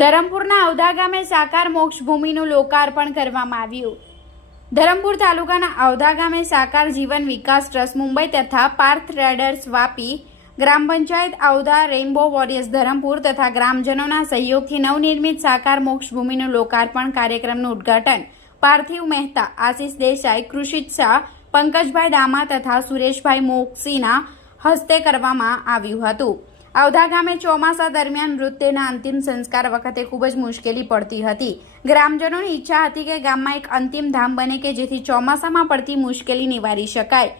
ધરમપુરના અવધા ગામે સાકાર મોક્ષ ભૂમિનું લોકાર્પણ કરવામાં આવ્યું. ધરમપુર તાલુકાના અવધા ગામે સાકાર જીવન વિકાસ ટ્રસ્ટ મુંબઈ તથા Parth traders Vapi gram panchayat Awadha Rainbow Warriors Dharampur તથા ગ્રામજનોના સહયોગથી નવનિર્મિત સાકાર મોક્ષ ભૂમિનું લોકાર્પણ કાર્યક્રમનું ઉદ્ઘાટન પાર્થિવ મહેતા, આશિષ દેસાઈ, કૃષિત શાહ, પંકજભાઈ દામા તથા સુરેશભાઈ મોક્ષીના હસ્તે કરવામાં આવ્યું હતું. અવધા ગામે ચોમાસા દરમિયાન મૃતદેહના અંતિમ સંસ્કાર વખતે ખૂબ જ મુશ્કેલી પડતી હતી. ગ્રામજનોની ઈચ્છા હતી કે ગામમાં એક અંતિમ ધામ બને કે જેથી ચોમાસામાં પડતી મુશ્કેલી નિવારી શકાય.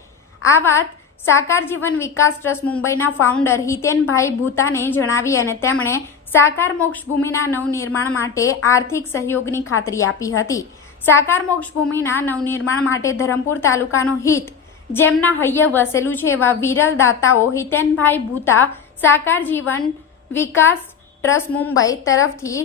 આ વાત સાકાર જીવન વિકાસ ટ્રસ્ટ મુંબઈના ફાઉન્ડર હિતેનભાઈ ભૂતાને જણાવી અને તેમણે સાકાર મોક્ષભૂમિના નવનિર્માણ માટે આર્થિક સહયોગની ખાતરી આપી હતી. સાકાર મોક્ષભૂમિના નવનિર્માણ માટે ધરમપુર તાલુકાનો હિત, જેમના હૈયે વસેલું છે એવા વિરલ દાતાઓ હિતેનભાઈ ભૂતા સાકાર જીવન વિકાસ ટ્રસ્ટ મુંબઈ તરફથી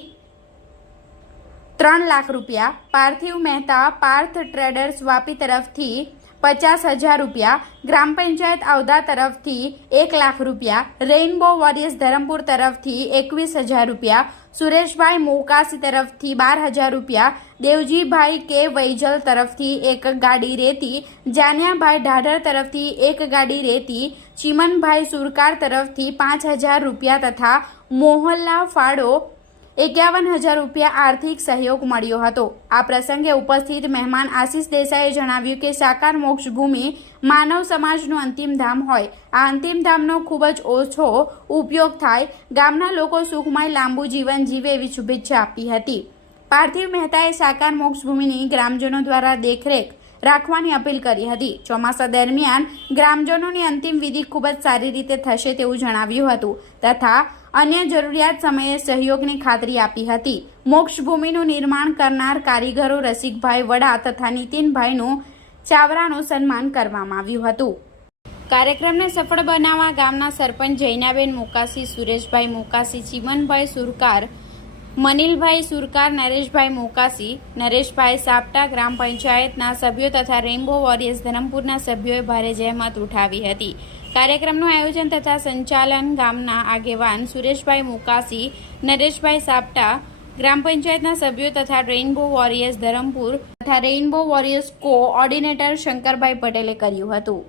ત્રણ લાખ રૂપિયા. પાર્થિવ મહેતા પાર્થ ટ્રેડર્સ વાપી તરફથી પચાસ હજાર રૂપિયા, ગ્રામ પંચાયત આવદા તરફથી એક લાખ રૂપિયા, રેઇનબો વોરિયર્સ ધરમપુર તરફથી એકવીસ હજાર રૂપિયા, સુરેશભાઈ મોકાસી તરફથી બાર હજાર રૂપિયા, દેવજીભાઈ કે વૈજલ તરફથી એક ગાડી રેતી, જાનિયાભાઈ ઢાઢર તરફથી એક ગાડી રેતી, ચિમનભાઈ સુરકાર તરફથી પાંચ હજાર રૂપિયા તથા મોહલ્લા ફાળો એકાવન હજાર રૂપિયા આર્થિક સહયોગ મળ્યો હતો. આ પ્રસંગે ઉપસ્થિત મહેમાન આશિષ દેસાઈએ જણાવ્યું કે સાકાર મોક્ષ ભૂમિ માનવ સમાજનું અંતિમ ધામ હોય. આ અંતિમ ધામનો ખૂબ જ ઓછો ઉપયોગ થાય. ગામના લોકો સુખમય લાંબુ જીવન જીવે એવી શુભેચ્છા આપી હતી. પાર્થિવ મહેતાએ સાકાર મોક્ષ ભૂમિની ગ્રામજનો દ્વારા દેખરેખ રાખવાની અપીલ કરી હતી. ચોમાસા દરમિયાન ગ્રામજનોની અંતિમ વિધિ ખૂબ જ સારી રીતે થશે તેવું જણાવ્યું હતું તથા અન્ય જરૂરિયાત સમયે સહયોગની ખાતરી આપી હતી. મોક્ષભૂમિનું નિર્માણ કરનાર કારીગરો રસિકભાઈ વડા તથા નીતિનભાઈનું ચાવરાનું સન્માન કરવામાં આવ્યું હતું. કાર્યક્રમને સફળ બનાવવા ગામના સરપંચ જૈનાબેન મુકાસી, સુરેશભાઈ મુકાસી, ચીમનભાઈ સુરકાર મનિલભાઈ સુરકાર, નરેશભાઈ મોકાસી, નરેશભાઈ સાપટા ગ્રામ પંચાયતના સભ્યો તથા રેઇનબો વોરિયર્સ ધરમપુરના સભ્યોએ ભારે જહેમત ઉઠાવી હતી. કાર્યક્રમનું આયોજન તથા સંચાલન ગામના આગેવાન સુરેશભાઈ મોકાસી, નરેશભાઈ સાપટા, ગ્રામ પંચાયતના સભ્યો તથા રેઇનબો વોરિયર્સ ધરમપુર તથા રેઇનબો વોરિયર્સ કો ઓર્ડિનેટર શંકરભાઈ પટેલે કર્યું હતું.